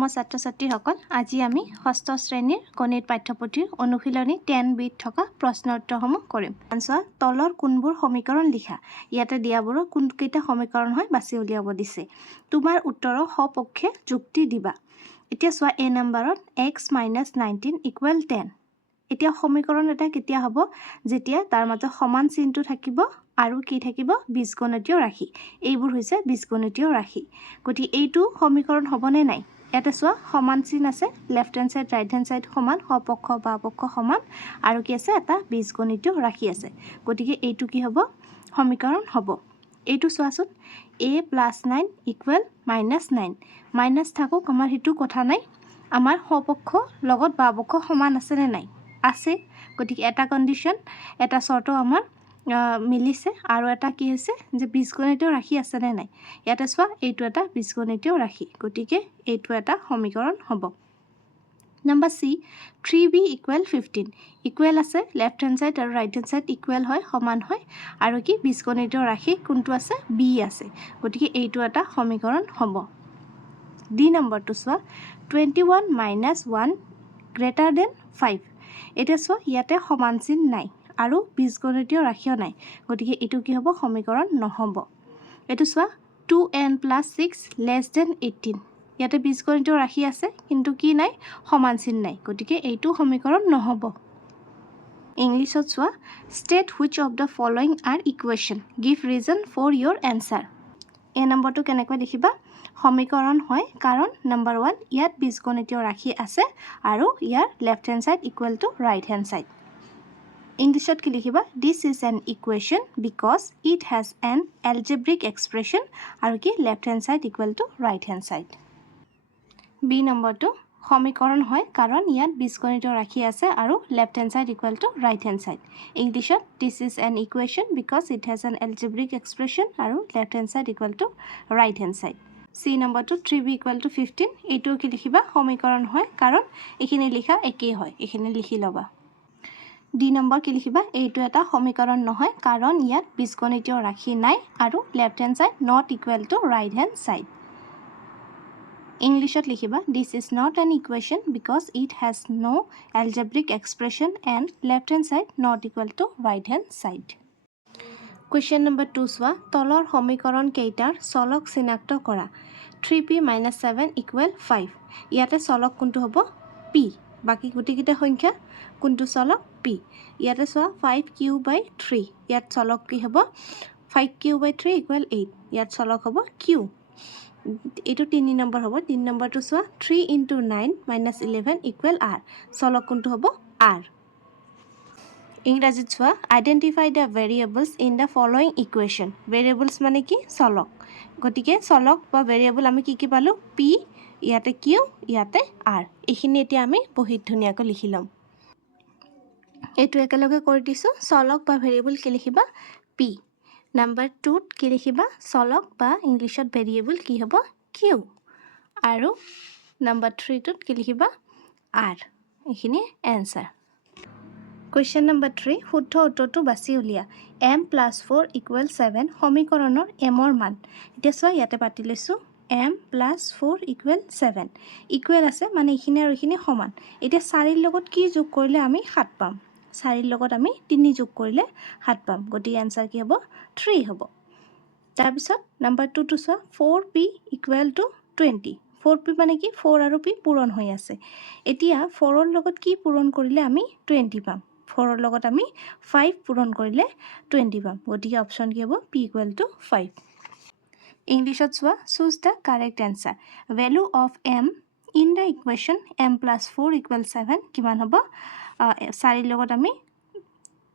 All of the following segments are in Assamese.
মৰমৰ ছাত্ৰ-ছাত্ৰীসকল আজি আমি ষষ্ঠ শ্ৰেণীৰ গণিত পাঠ্যপুথিৰ অনুশীলনী 10বিত থকা প্ৰশ্ন উত্তৰসমূহ কৰিম। আনসাৰ তলৰ কোনবোৰ সমীকৰণ লিখা ইয়াতে দিয়াবোৰৰ কোনকেইটা সমীকৰণ হয় বাছি উলিয়াব দিছে। তোমাৰ উত্তৰৰ সপক্ষে যুক্তি দিবা। এতিয়া চোৱা এ নম্বৰত x - 19 = 10। এতিয়া সমীকৰণ এটা কেতিয়া হ'ব যেতিয়া তাৰ মাজত সমান চিহ্নটো থাকিব আৰু কি থাকিব বীজগণিতীয় ৰাশি। এইবোৰ হৈছে বীজগণিতীয় ৰাশি। গতি এইটো সমীকৰণ হ'বনে নাই ইয়াতে চোৱা সমান চিহ্ন আছে left hand side right hand side সমান সপক্ষ বাপক্ষ সমান আৰু কি আছে এটা বীজগণিতীয় ৰাশি আছে। গতিকে এইটো কি হ'ব সমীকৰণ হ'ব। এইটো চোৱাচোন a + 9 = -9 মাইনাস থাকক আমাৰ হেতু কথা নাই আমাৰ সপক্ষ লগত বাপক্ষ সমান আছে নে নাই আছে। গতিকে এটা কন্ডিশন এটা শর্ত আমাৰ মিলিছে আৰু এটা কি হৈছে যে বীজগণিতীয় ৰাশি আছে নে নাই ইয়াতে চোৱা এইটো এটা বীজগণিতীয় ৰাশি। গতিকে এইটো এটা সমীকৰণ হ'ব। নাম্বাৰ সি 3b = 15 ইকুৱেল আছে লেফট হ্যান্ড সাইড আৰু ৰাইট হ্যান্ড সাইড ইকুৱেল হয় সমান হয় আৰু কি বীজগণিতীয় ৰাশি কোনটো আছে b আছে। গতিকে এইটো এটা সমীকৰণ হ'ব। ডি নম্বৰটো চোৱা 21 - 1 > 5। এতিয়া চোৱা ইয়াতে সমান চিহ্ন নাই আৰু বীজগণিতীয় ৰাশিও নাই। গতিকে এইটো কি হ'ব সমীকৰণ নহ'ব। এইটো চোৱা 2n + 6 <= 18 ইয়াতে বীজগণিতীয় ৰাশি আছে কিন্তু কি নাই সমান চিহ্ন নাই। গতিকে এইটো সমীকৰণ নহ'ব। ইংলিছত চোৱা state which of the following are equation give reason for your answer। এই নম্বৰটো কেনেকৈ লিখিবা সমীকৰণ হয় কাৰণ নাম্বাৰ 1 ইয়াত বীজগণিতীয় ৰাশি আছে আৰু ইয়াৰ left hand side equal to right hand side. ইংলিছত কি লিখিবা this is an equation because it has an algebraic expression আৰু কি left hand side equal to right hand side. B নম্বৰটো সমীকৰণ হয় কাৰণ ইয়াত বীজগণিতীয় ৰাশি আছে আৰু left hand side equal to right hand side. ইংলিছত this is an equation because it has an algebraic expression আৰু left hand side equal to right hand side. C নম্বৰটো 3b = 15 এইটো কি লিখিবা সমীকৰণ হয় কাৰণ এইখিনি লিখা একেই হয় এইখিনি লিখি ল'বা। ডি নম্বৰ কি লিখিবা এইটো এটা সমীকৰণ নহয় কাৰণ ইয়াত বীজগণিতীয় ৰাশি নাই আৰু left hand side not equal to right hand side। ইংলিছত লিখিবা this is not an equation because it has no algebraic expression and left hand side not equal to right hand side। Question number 2 চোৱা তলৰ সমীকৰণ কেইটাৰ চলক চিনাক্ত কৰা। 3p - 7 = 5 ইয়াতে চলক কোনটো হ'ব p বাকি গুটিকেইটা সংখ্যা কোনটো চলক p। ইয়াতে চোৱা 5q/3 ইয়াত চলক কি হ'ব 5q/3 = 8 ইয়াত চলক হ'ব q। এইটো 3 নম্বৰ হ'ব। 3 নম্বৰটো চোৱা 3 × 9 - 11 = r চলক কোনটো হ'ব r। ইংৰাজীত চোৱা identify the variables in the following equation. Variables মানে কি চলক। গতিকে চলক বা ভেৰিয়েবল আমি কি পালোঁ p ইয়াতে q ইয়াতে r এইখিনি এতিয়া আমি বহিত ধুনীয়াকৈ লিখি ল'ম। এইটো একেলগে কৰি দিছোঁ চলক বা ভেৰিয়েবল কি লিখিবা p। নাম্বাৰ 2ত কি লিখিবা চলক বা ইংলিছত ভেৰিয়েবল কি হ'ব q আৰু নাম্বাৰ 3টোত কি লিখিবা r এইখিনি এনসাৰ। কুৱেশ্যন নম্বৰ 3 শুদ্ধ উত্তৰটো বাছি উলিয়া। m + 4 = 7 সমীকৰণৰ m ৰ মান। এতিয়া চোৱা ইয়াতে পাতি লৈছোঁ m + 4 = 7 ইকুৱেল আছে মানে এইখিনি আৰু এইখিনি সমান। এতিয়া 4ৰ লগত কি যোগ কৰিলে আমি 7 পাম 4ৰ লগত আমি 3 যোগ কৰিলে 7 পাম। গতিকে এনসাৰ কি হ'ব 3 হ'ব। তাৰপিছত নাম্বাৰ 2টো চোৱা 4p = 20 4p মানে কি 4 আৰু p পূৰণ হৈ আছে। এতিয়া 4ৰ লগত কি পূৰণ কৰিলে আমি 20 পাম 4ৰ লগত আমি 5 পূৰণ কৰিলে 20 পাম। গতিকে অপশ্যন কি হ'ব p = 5। ইংলিছত চোৱা choose the correct answer. Value of m in the equation m + 4 = 7 কিমান হ'ব 4ৰ লগত আমি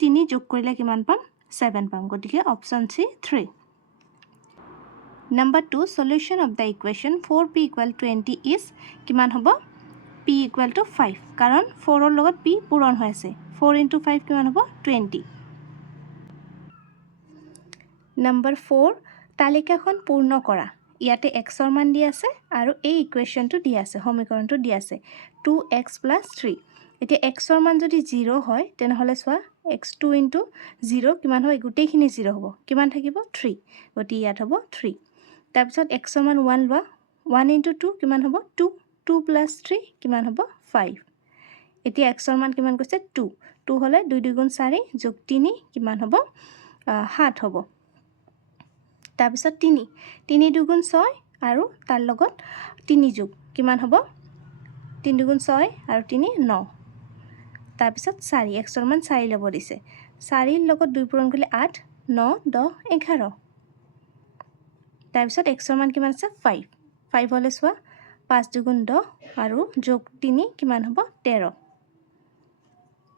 3 যোগ কৰিলে কিমান পাম 7 পাম। গতিকে option C 3। Number 2 solution of the equation 4p = 20 is কিমান হ'ব p = 5 কাৰণ 4ৰ লগত p পূৰণ হৈ আছে 4 × 5 কিমান হ'ব 20। নাম্বাৰ 4 তালিকাখন পূৰ্ণ কৰা। ইয়াতে x ৰ মান দিয়া আছে আৰু এই ইকুৱেশ্যনটো দিয়া আছে সমীকৰণটো দিয়া আছে 2x + 3। এতিয়া x ৰ মান যদি 0 হয় তেনেহ'লে চোৱা x 2 × 0 কিমান হ'ব গোটেইখিনি 0 হ'ব কিমান থাকিব 3 গতিকে ইয়াত হ'ব 3। তাৰপিছত x ৰ মান 1 লোৱা 1 × 2 কিমান হ'ব 2 2 + 3 কিমান হ'ব 5 এতিয়া x ৰ মান কিমান কৈছে 2 2 হ'লে 2 2 গুণ 4 যোগ 3 কিমান হ'ব 7 হ'ব তাৰপিছত 3 3 2 গুণ 6 আৰু তাৰ লগত 3 যোগ কিমান হ'ব 3 2 গুণ 6 আৰু 3 9 তাৰপিছত 4 x ৰ মান 4 ল'ব দিছে 4 ৰ লগত 2 পূৰণ কৰিলে 8 9 10 11 তাৰপিছত x ৰ মান কিমান আছে 5 5 হ'লে চোৱা 5 2 গুণ 10 আৰু যোগ 3 কিমান হ'ব 13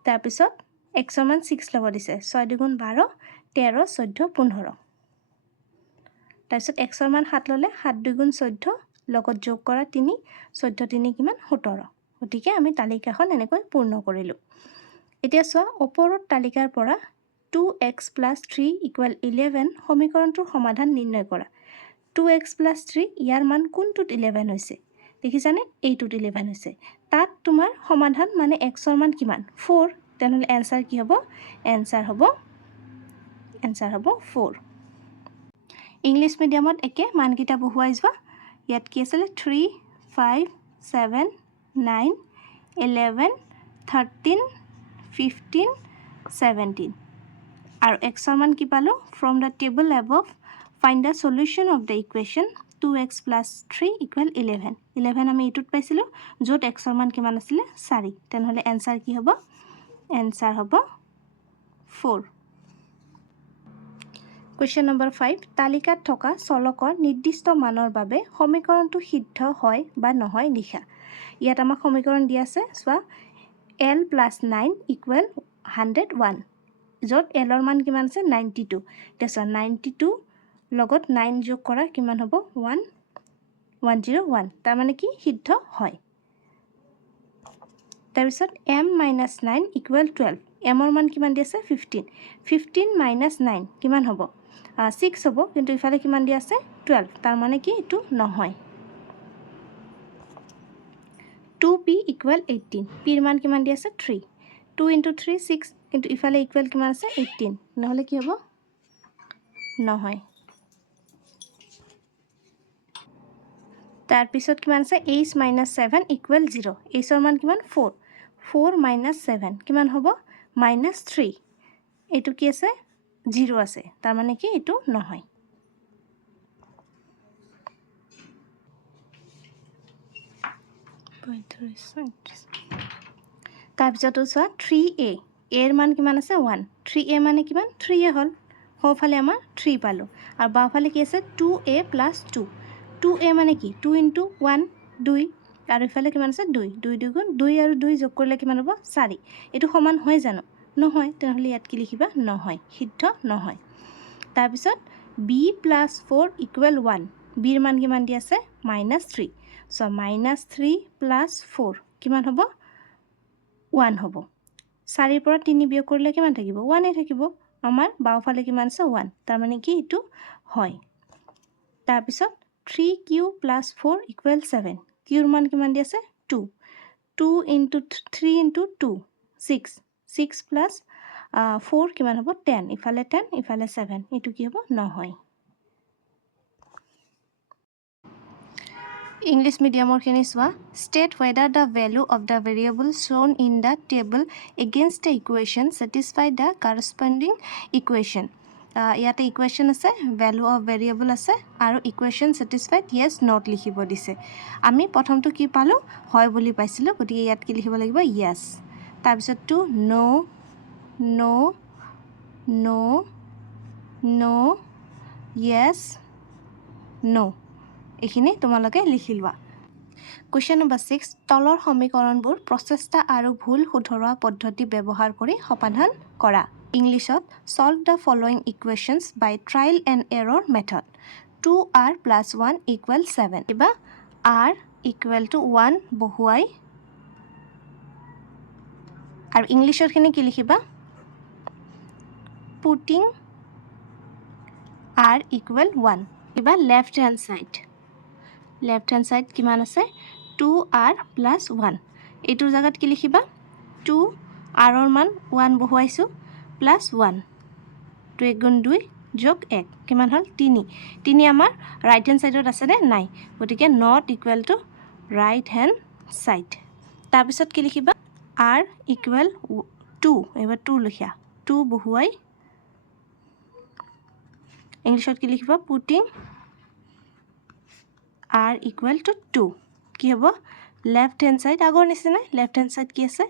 তাৰপিছত x ৰ মান 6 ল'ব দিছে 6 2 গুণ 12 13 14 15 তাৰপিছত x ৰ মান 7 ল'লে 7 2 গুণ 14 লগত যোগ কৰা 3 14 3 কিমান 17 গতিকে আমি তালিকাখন এনেকৈ পূৰ্ণ কৰিলোঁ এতিয়া চোৱা ওপৰৰ তালিকাৰ পৰা 2x + 3 = 11 সমীকৰণটোৰ সমাধান নিৰ্ণয় কৰা 2x + 3 ইয়াৰ মান কোনটোত 11 হৈছে দেখিছানে এইটোত 11 হৈছে তাত তোমাৰ সমাধান মানে x ৰ মান কিমান 4 তেনেহ'লে এনসাৰ কি হ'ব এনসাৰ হ'ব 4 ইংলিশ মিডিয়ামত একে মানকিটা বহুৱাই যোৱা ইয়াত কি আছিল 3 5 7 9 11 13 15 17 আৰু x ৰ মান কি পালো from the table above find the solution of the equation 2x + 3 = 11 11 আমি এইটোত পাইছিলো য'ত x ৰ মান কিমান আছিল 4 তেনেহ'লে এনসাৰ কি হ'ব এনসাৰ হ'ব 4 Question number 5 তালিকাত থকা চলকৰ নিৰ্দিষ্ট মানৰ বাবে সমীকৰণটো সিদ্ধ হয় বা নহয় লিখা ইয়াত আমাক সমীকৰণ দিয়া আছে চোৱা l + 9 = 101 য'ত l ৰ মান কিমান আছে 92 তেছা 92 লগত 9 যোগ কৰা কিমান হ'ব 101 তাৰ মানে কি সিদ্ধ হয় তাৰপিছত m - 9 = 12 m ৰ মান কিমান দিয়া আছে 15 15 - 9 কিমান হ'ব 6 হ'ব কিন্তু ইফালে কিমান দিয়া আছে 12 তাৰ মানে কি এটো নহয় 2p = 18 p ৰ মান কিমান দিয়া আছে 3 2 * 3 6 কিন্তু ইফালে ইকুৱেল কিমান আছে 18 নহলে কি হ'ব নহয় তাৰ পিছত কিমান আছে h - 7 = 0 h ৰ মান কিমান 4 4 - 7 কিমান হ'ব -3 এটো কি আছে 0 আছে তাৰ মানে কি এটো নহয় তাৰপিছত চোৱা 3a এৰ মান কিমান আছে 1 3a মানে কিমান 3a হল হোফালে আমাৰ 3 পালো আৰু বাওফালে কি আছে 2a + 2 2a মানে কি 2 * 1 2 আৰু ইফালে কিমান আছে 2 2 2 গুণ 2 আৰু 2 যোগ কৰিলে কিমান হ'ব 4 এটো সমান হয় জানো নহয় তেনেহলে ইয়াত কি লিখিবা নহয় সিদ্ধ নহয় তাৰপিছত b + 4 = 1 b ৰ মান কিমান দি আছে -3 সো -3 + 4 কিমান হ'ব 1 হ'ব 4 ৰ পৰা 3 বিয়োগ কৰিলে কিমান থাকিব 1 থাকিব আমাৰ বাওফালে কিমান আছে 1 তাৰ মানে কি এটো হয় তাৰপিছত 3q + 4 = 7 q ৰ মান কিমান দি আছে 2 2 * 3 * 2 6 6 + 4 কিমান হ'ব 10 ইফালে 10 ইফালে 7 এটো কি হ'ব নহয় English medium খিনি চোৱা state whether the value of the variable shown in the table against the equation satisfy the corresponding equation ইয়াতে ইকুৱেশ্যন আছে value of variable আছে আৰু equation satisfied yes not লিখিব দিছে আমি প্ৰথমটো কি পালো হয় বুলি পাইছিলো গতিকে ইয়াত কি লিখিব লাগিব yes তাৰপিছত to no no no no yes no এখিনি তোমালোকে লিখিলৱা Question number 6 তলৰ সমীকৰণবোৰ প্ৰচেষ্টা আৰু ভুল শুধৰোৱা পদ্ধতি ব্যৱহাৰ কৰি সমাধান কৰা ইংলিছত solve the following equations by trial and error method 2r + 1 = 7 কিবা r = 1 বহুৱাই আৰু ইংলিশৰ খিনি কি লিখিবা putting r = 1 কিবা left hand side কিমান আছে 2r + 1 এইটোৰ জাগাত কি লিখিবা 2 r ৰ মান 1 বহুৱাইছো +1 2 গুণ 2 যোগ 1 কিমান হল 3 3 আমাৰ ৰাইট হ্যান্ড সাইডত আছে নে নাই গতিকে not equal to right hand side তাৰপিছত কি লিখিবা r ইকুৱেল 2 এবাৰ 2 লিখা 2 বহুৱাই ইংলিছত কি লিখিবা পুটিং r ইকুৱেল টু 2 কি হ'ব লেফট হেণ্ড সাইড আগৰ নিচিনা লেফট হেণ্ড সাইড কি আছে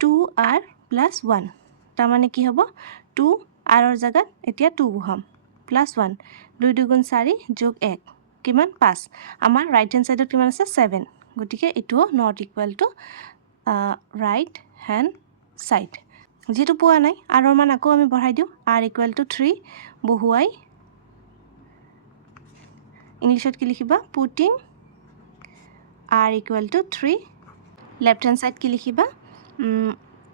2r প্লাস 1 তাৰ মানে কি হ'ব 2r ৰ জায়গাত এতিয়া 2 বহাম প্লাস 1 2 2 4 যোগ 1 কিমান 5 আমাৰ ৰাইট হেণ্ড সাইডত কিমান আছে 7 গতিকে এটো not equal to right hand side যেটো পোৱা নাই r ৰ মান আকৌ আমি বঢ়াই দিও r ইকুৱেল টু 3 বহুৱাই ইংলিশত কি লিখিবা putting r equal to 3 left hand side কি লিখিবা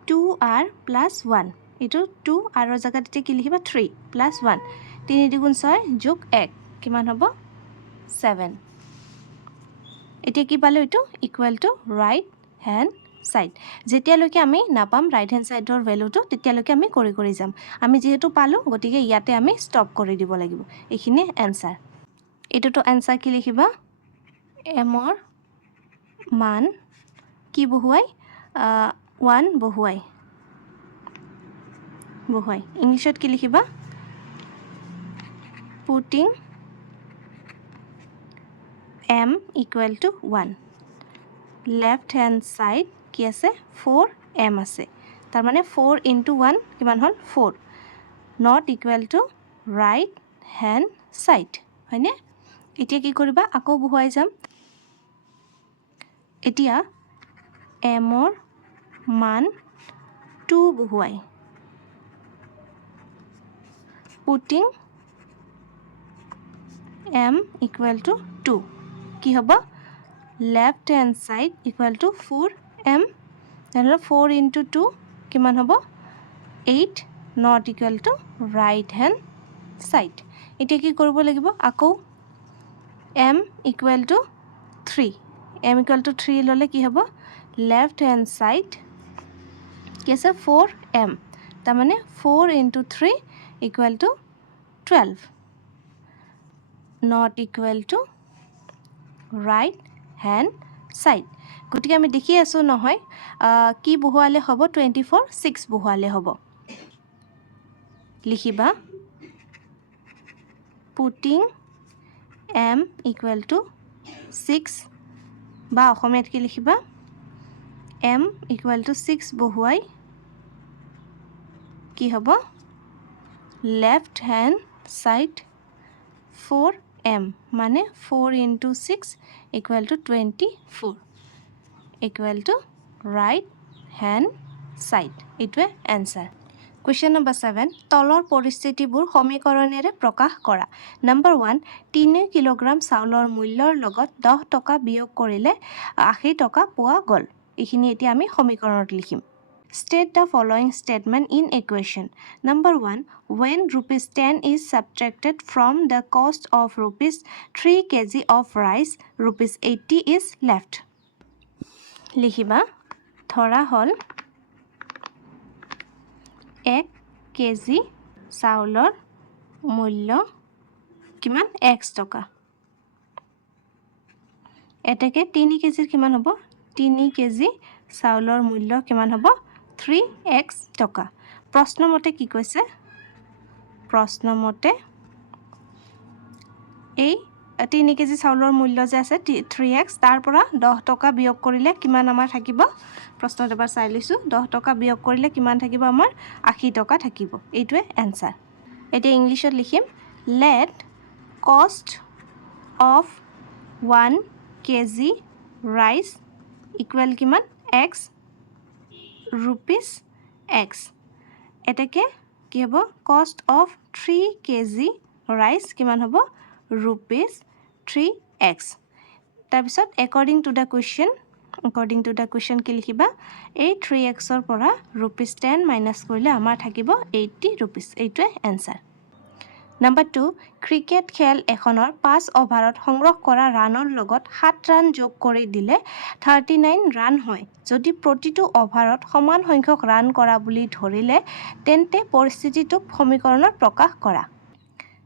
2r plus 1 এটো 2r ৰ জায়গাত এতিয়া কি লিখিবা 3 plus 1 3 দুগুণ 6 যোগ 1 কিমান হ'ব 7 এতিয়া কি পালো এটো equal to right hand side যেতিয়ালৈকে আমি নাপাম ৰাইট হেণ্ড সাইডৰ ভ্যালুটো তেতিয়ালৈকে আমি কৰি কৰি যাম আমি যেহেতু পালো গতিকে ইয়াতে আমি স্টপ কৰি দিব লাগিব এইখিনি आंसर এটোটো आंसर কি লিখিবা m ৰ মান কি বহুৱাই 1 বহুৱাই ইংলিশত কি লিখিবা putting m equal to 1 left hand side কি আছে 4m আছে তাৰ মানে 4 into 1 কিমান হল 4 not equal to right hand side হয়নে এতিয়া কি কৰিবা আকৌ বহুৱাই যাম এতিয়া m ৰ মান 2 বহুৱাই পুটিং m equal to 2 কি হ'ব left hand side equal to 4m তাহলে 4 into 2 কিমান হ'ব 8 not equal to right hand side এতিয়া কি কৰিব লাগিব আকৌ m equal to 3 m equal to 3 ললে কি হ'ব left hand side কি আছে 4m তাৰ মানে 4 into 3 equal to 12 not equal to right hand side গতিকে আমি দেখি আছো নহয় কি বহুৱালে হ'ব 24 6 বহুৱালে হ'ব লিখিবা পুটিং m equal to 6 বা অসমীয়াত কি লিখিবা m equal to 6 বহুৱাই কি হ'ব left hand side 4m মানে 4 into 6 equal to 24 equal to right hand side এটোৱে आंसर Question number 7 তলৰ পৰিস্থিতিবোৰ সমীকৰণেৰে প্ৰকাশ কৰা Number 1 3 কিলোগ্ৰাম চাউলৰ মূল্যৰ লগত 10 টকা বিয়োগ কৰিলে 80 টকা পোৱা গল এইখিনি এতিয়া আমি সমীকৰণত লিখিম State the following statement in equation. Number 1. When rupees 10 is subtracted from the cost of rupees 3 kg of rice, rupees 80 is left. লিখিবা ধৰা হল 1 কেজি চাউলৰ মূল্য কিমান x টকা এটাকে 3 কেজিৰ কিমান হ'ব 3 কেজি চাউলৰ মূল্য কিমান হ'ব 3x টকা প্ৰশ্ন মতে কি কৈছে প্ৰশ্ন মতে এই 3 কেজি চাউলৰ মূল্য যে আছে 3x তাৰ পৰা 10 টকা বিয়োগ কৰিলে কিমান আমাৰ থাকিব প্ৰশ্নত এবাৰ চাই লৈছো 10 টকা বিয়োগ কৰিলে কিমান থাকিব আমাৰ 80 টকা থাকিব এইটোৱে आंसर এতিয়া ইংলিশত লিখিম let cost of 1 kg rice equal কিমান x rupees x এটাকে কি হ'ব cost of 3 kg rice কিমান হ'ব rupees 3x তাৰপিছত according to the question কি লিখিবা এই 3x ৰ পৰা rupees 10 minus কৰিলে আমাৰ থাকিব 80 rupees এইটোৱে आंसर Number 2 ক্ৰিকেট খেল এখনৰ 5 ওভাৰত সংগ্ৰহ কৰা ৰানৰ লগত 7 ৰান যোগ কৰি দিলে 39 ৰান হয় যদি প্ৰতিটো ওভাৰত সমান সংখ্যক ৰান কৰা বুলি ধৰিলে তেন্তে পৰিস্থিতিটোক সমীকৰণত প্ৰকাশ কৰা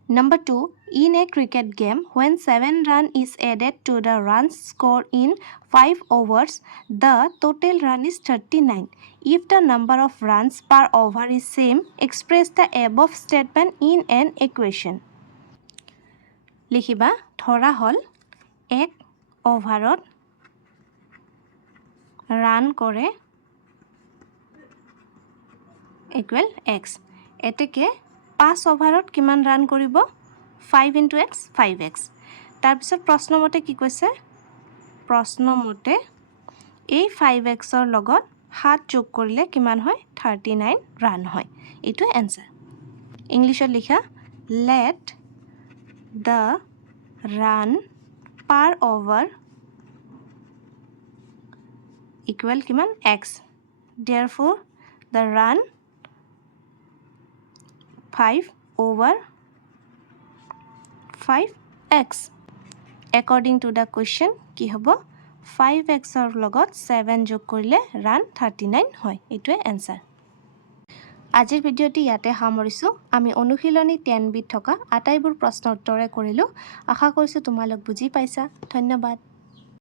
Number 2, in a cricket game, when 7 run is added to the runs scored in 5 overs, the total run is 39. If the number of runs per over is same, express the above statement in an equation. লিখিবা ধৰা হল 1 ওভাৰত ৰান কৰে equal x. এতেকে 5 ওভাৰত কিমান ৰান কৰিব 5 into x 5x. তাৰপিছত প্ৰশ্ন মতে কি কৈছে প্ৰশ্ন মতে এই 5x ৰ লগত 7 যোগ কৰিলে কিমান হয় 39 রান হয় এটো आंसर. ইংলিশত লিখা let the run per over equal কিমান x. Therefore the run 5 over 5x. According to the question কি হ'ব 5x ৰ লগত 7 যোগ কৰিলে run 39 হয় এটোৱে आंसर. আজিৰ ভিডিওটি ইয়াতে সামৰিছো আমি অনুশীলনী 10 বিত থকা আটাইবোৰ প্ৰশ্ন উত্তৰে কৰিলো আশা কৰিছো তোমালোক বুজি পাইছা ধন্যবাদ